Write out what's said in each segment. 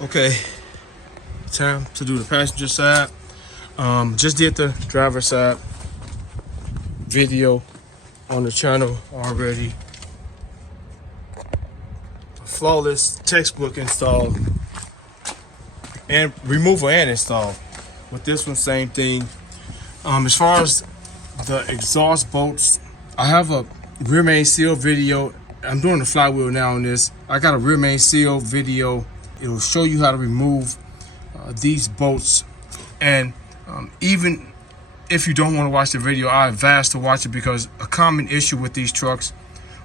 Okay, time to do the passenger side. Just did the driver side video on the channel already. Flawless textbook installed and removal and install. With this one, same thing. As far as the exhaust bolts, I have a rear main seal video. I'm doing the flywheel now on this. I got a rear main seal video. It will show you how to remove these bolts. And even if you don't want to watch the video, I advise to watch it, because a common issue with these trucks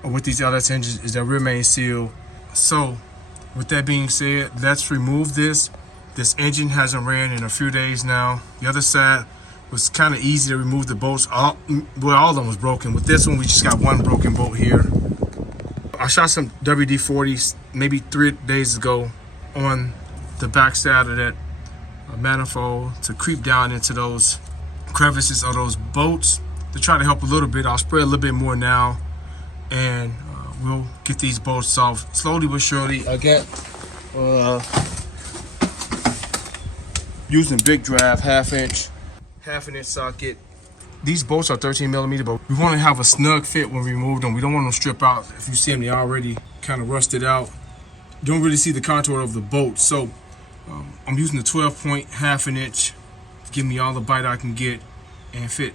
or with these LS engines is their rear main seal. So with that being said, let's remove this. This engine hasn't ran in a few days now. The other side was kind of easy to remove the bolts. All of them was broken. With this one, we just got one broken bolt here. I shot some WD-40s maybe 3 days ago on the back side of that manifold to creep down into those crevices of those bolts to try to help a little bit. I'll spray a little bit more now, and we'll get these bolts off slowly but surely. Again, using big drive, half an inch socket. These bolts are 13 millimeter, but we want to have a snug fit when we remove them. We don't want them to strip out. If you see them, they already kind of rusted out. You don't really see the contour of the bolt. So I'm using the 12-point, half an inch to give me all the bite I can get and fit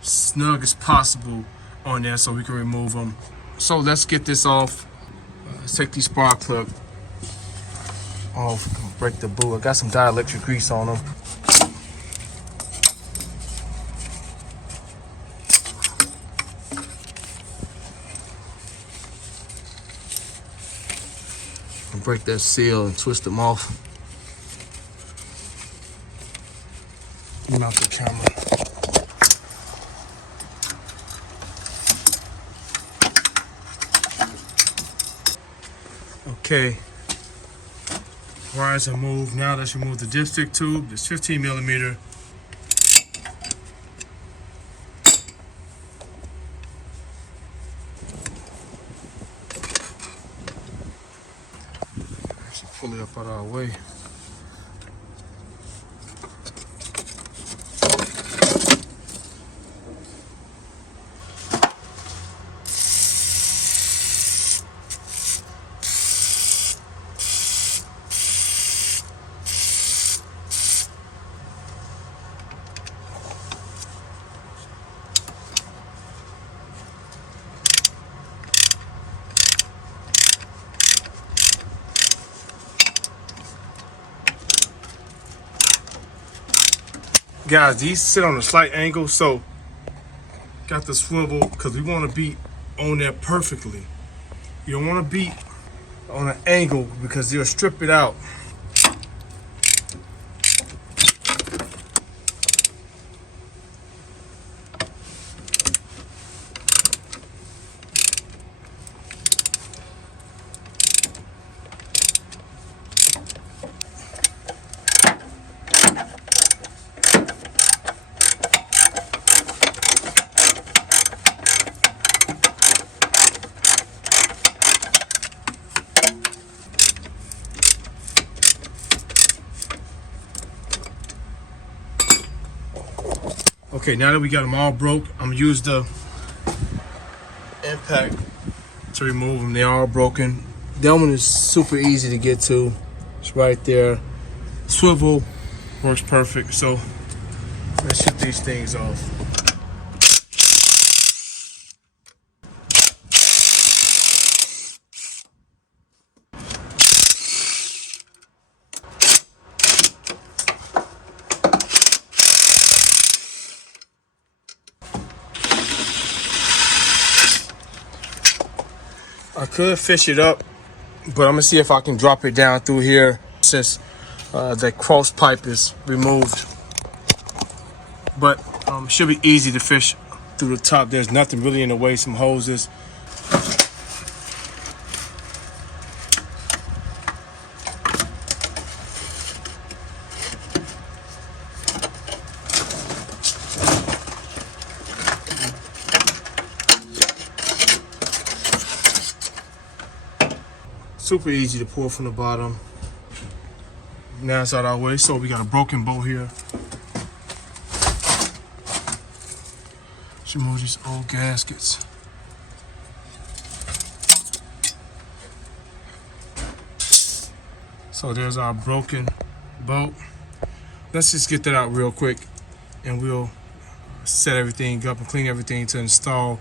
snug as possible on there so we can remove them. So let's get this off. Let's take these spark plug off, break the boot. I got some dielectric grease on them. And break that seal and twist them off. Mount the camera. Okay, wires are moved. Now let's remove the dipstick tube. It's 15 millimeter. Actually pull it up out of our way. Guys, these sit on a slight angle, so got the swivel because we want to be on there perfectly. You don't want to be on an angle because they'll strip it out. Okay, now that we got them all broke, I'm gonna use the impact to remove them. They're all broken. That one is super easy to get to. It's right there. Swivel works perfect. So let's shut these things off. I could fish it up, but I'm gonna see if I can drop it down through here since the cross pipe is removed. But it should be easy to fish through the top. There's nothing really in the way, some hoses. Super easy to pull from the bottom. Now it's out of our way. So we got a broken bolt here. Let's remove these old gaskets. So there's our broken bolt. Let's just get that out real quick, and we'll set everything up and clean everything to install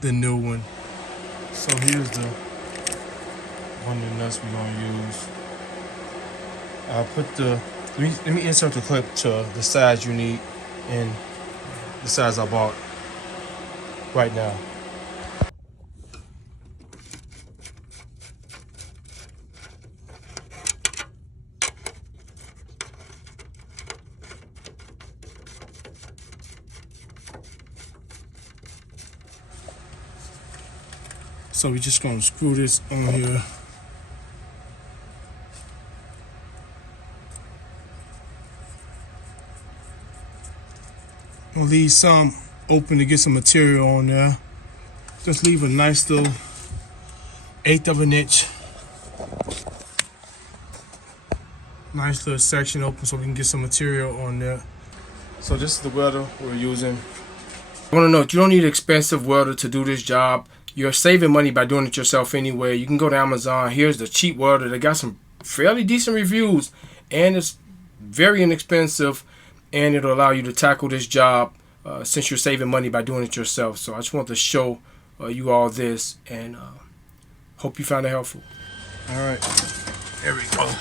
the new one. So here's the one of the nuts we're gonna use. I'll put the, let me insert the clip to the size you need and the size I bought right now. So we're just gonna screw this on here. I'll leave some open to get some material on there. Just leave a nice little 1/8 of an inch. Nice little section open so we can get some material on there. So this is the welder we're using. I want to note, you don't need an expensive welder to do this job. You're saving money by doing it yourself anyway. You can go to Amazon. Here's the cheap welder. They got some fairly decent reviews, and it's very inexpensive, and it'll allow you to tackle this job since you're saving money by doing it yourself. So I just want to show you all this, and hope you found it helpful. All right, there we go.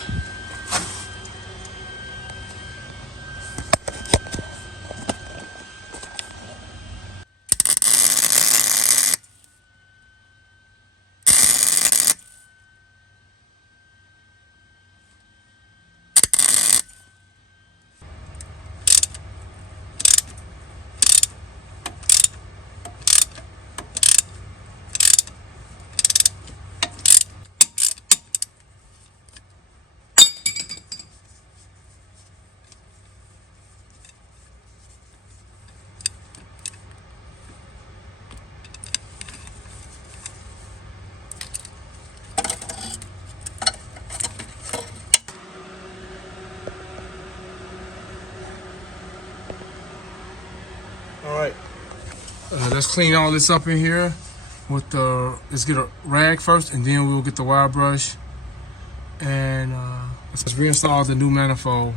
All right, let's clean all this up in here with the, let's get a rag first, and then we'll get the wire brush, and let's reinstall the new manifold.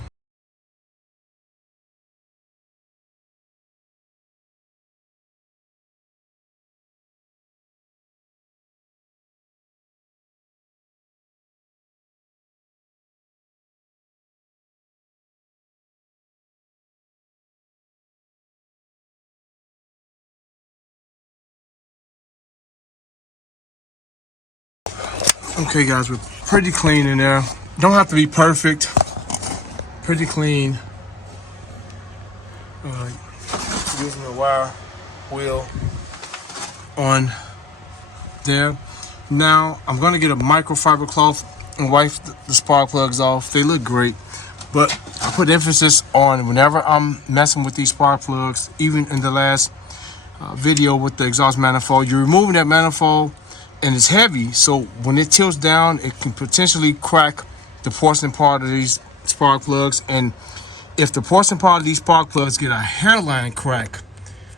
Okay guys, we're pretty clean in there. Don't have to be perfect. Pretty clean. Using the wire wheel on there. Now I'm gonna get a microfiber cloth and wipe the spark plugs off. They look great, but I put emphasis on whenever I'm messing with these spark plugs, even in the last video with the exhaust manifold, you're removing that manifold and it's heavy, so when it tilts down it can potentially crack the porcelain part of these spark plugs, and if the porcelain part of these spark plugs get a hairline crack,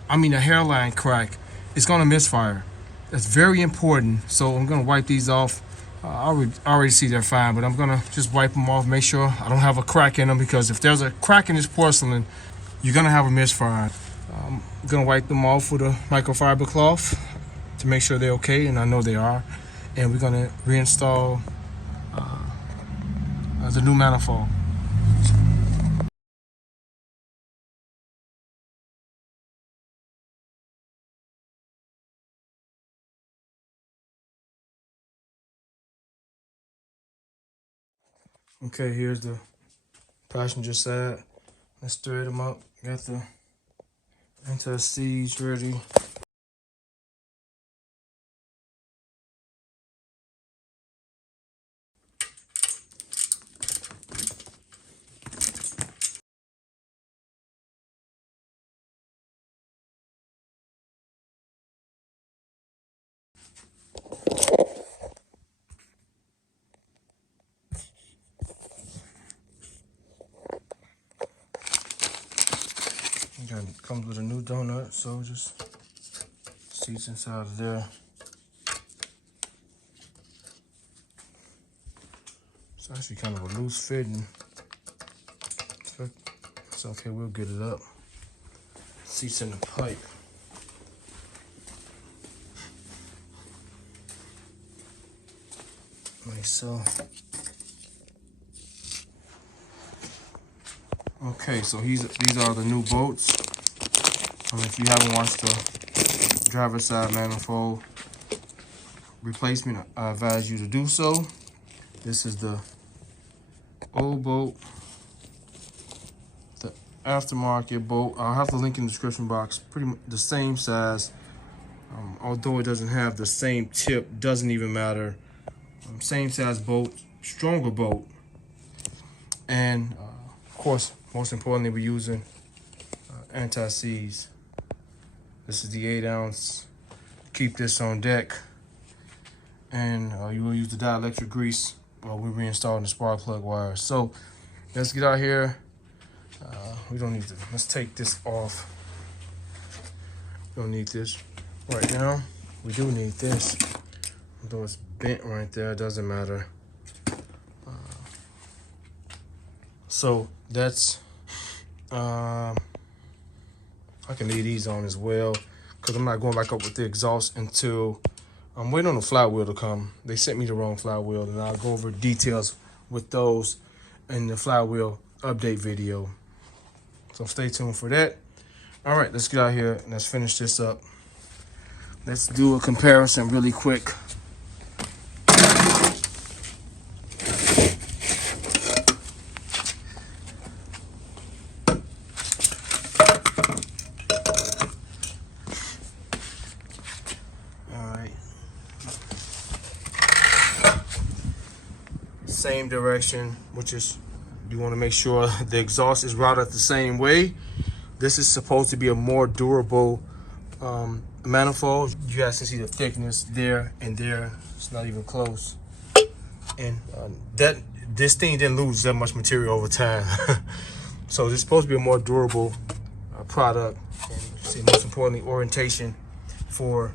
it's gonna misfire. That's very important. So I'm gonna wipe these off. I already see they're fine, but I'm gonna just wipe them off, make sure I don't have a crack in them, because if there's a crack in this porcelain, you're gonna have a misfire. I'm gonna wipe them off with a microfiber cloth to make sure they're okay, and I know they are. And we're gonna reinstall the new manifold. Okay, here's the passenger side. Let's thread them up. Got the anti-seize ready. Comes with a new donut, so just seats inside of there. It's actually kind of a loose fitting. It's okay, we'll get it up. Seats in the pipe. Like so. Okay, so these are the new bolts. If you haven't watched the driver's side manifold replacement, I advise you to do so. This is the old bolt, the aftermarket bolt. I'll have the link in the description box. Pretty much the same size, although it doesn't have the same tip, doesn't even matter. Same size bolt, stronger bolt, and of course, most importantly, we're using anti-seize. This is the 8-ounce. Keep this on deck, and you will use the dielectric grease while we're reinstalling the spark plug wires. So let's get out here. We don't need to. Let's take this off. We don't need this right now. We do need this, although it's bent right there. It doesn't matter. So that's. I can leave these on as well because I'm not going back up with the exhaust until I'm waiting on the flywheel to come. They sent me the wrong flywheel, and I'll go over details with those in the flywheel update video. So stay tuned for that. All right, let's get out here and let's finish this up. Let's do a comparison really quick. Same direction, which is you want to make sure the exhaust is routed the same way. This is supposed to be a more durable manifold. You guys can see the thickness there and there. It's not even close. And this thing didn't lose that much material over time. So this is supposed to be a more durable product. And see, most importantly, orientation for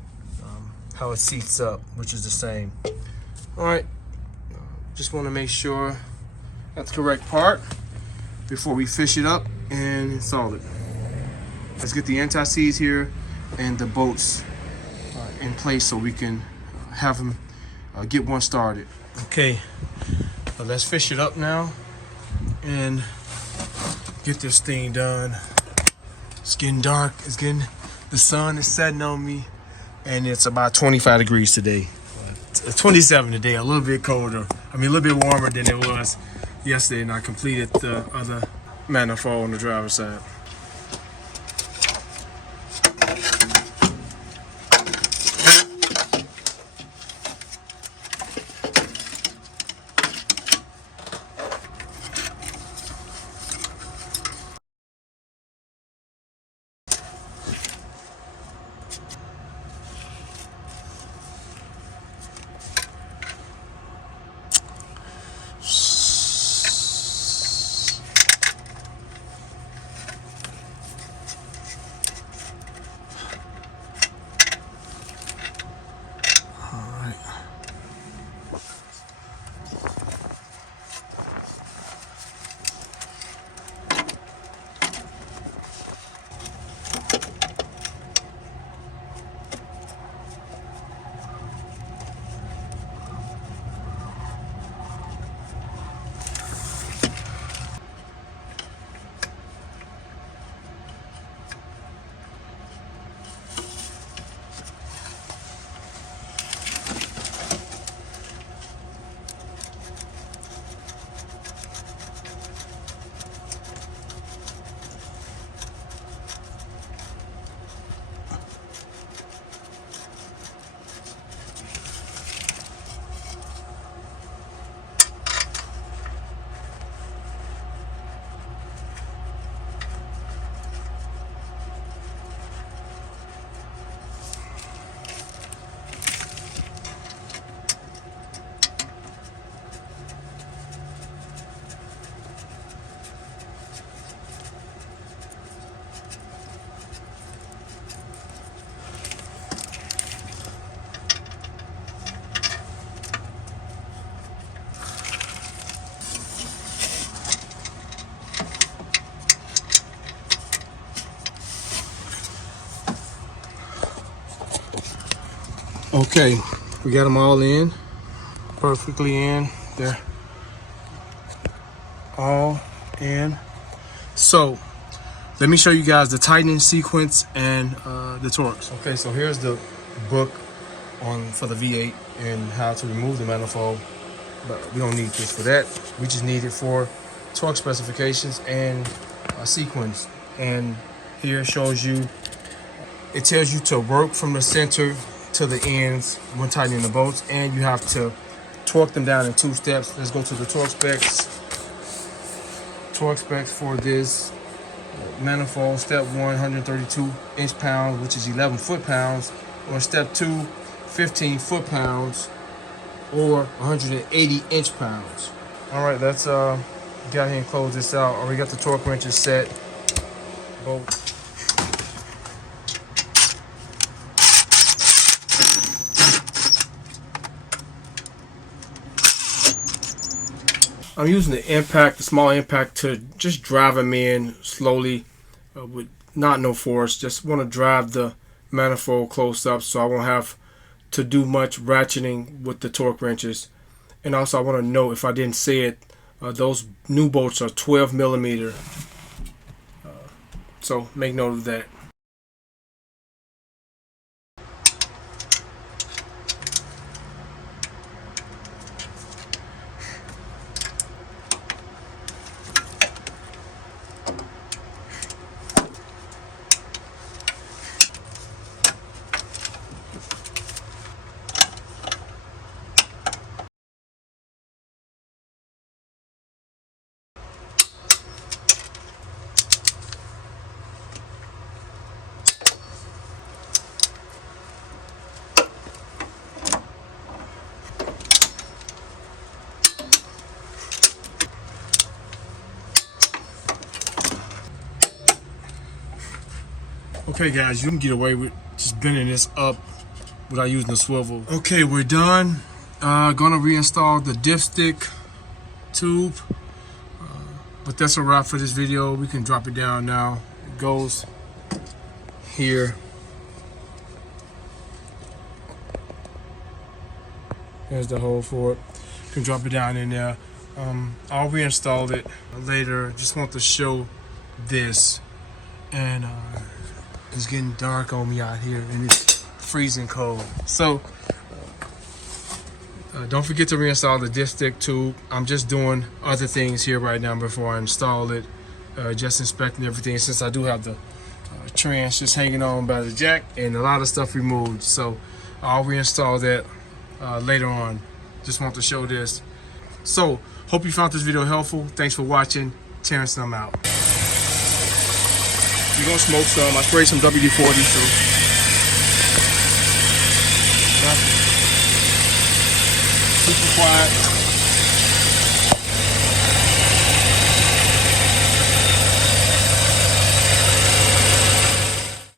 how it seats up, which is the same. All right. Just want to make sure that's the correct part before we fish it up and install it. Let's get the anti-seize here and the bolts in place so we can have them get one started. Okay, let's fish it up now and get this thing done. It's getting dark. The sun is setting on me, and it's about 25 degrees today. It's 27 today, a little bit colder. I mean, a little bit warmer than it was yesterday, and I completed the other manifold on the driver's side. Okay, we got them all in, perfectly in. They're all in. So let me show you guys the tightening sequence and the torques. Okay, so here's the book for the V8 and how to remove the manifold, but we don't need this for that. We just need it for torque specifications and sequence. And here shows you, it tells you to work from the center to the ends when tightening the bolts, and you have to torque them down in 2 steps. Let's go to the torque specs. Torque specs for this manifold: step 1, 132 inch-pounds, which is 11 foot-pounds, or step 2, 15 foot-pounds, or 180 inch-pounds. All right, let's get out here and close this out. Already got the torque wrenches set. Bolt. I'm using the impact, the small impact, to just drive them in slowly with no force. Just want to drive the manifold close up so I won't have to do much ratcheting with the torque wrenches. And also I want to know, if I didn't say it, those new bolts are 12 millimeter. So make note of that. Okay guys, you can get away with just bending this up without using the swivel. Okay, we're done. Gonna reinstall the dipstick tube, but that's a wrap for this video. We can drop it down now. It goes here. There's the hole for it. You can drop it down in there. I'll reinstall it later. Just want to show this. And it's getting dark on me out here and it's freezing cold. So don't forget to reinstall the dipstick tube. I'm just doing other things here right now before I install it. Just inspecting everything, since I do have the trans just hanging on by the jack and a lot of stuff removed. So I'll reinstall that later on. Just want to show this. So hope you found this video helpful. Thanks for watching. Terrence, and I'm out. We're gonna smoke some. I sprayed some WD-40, so super quiet.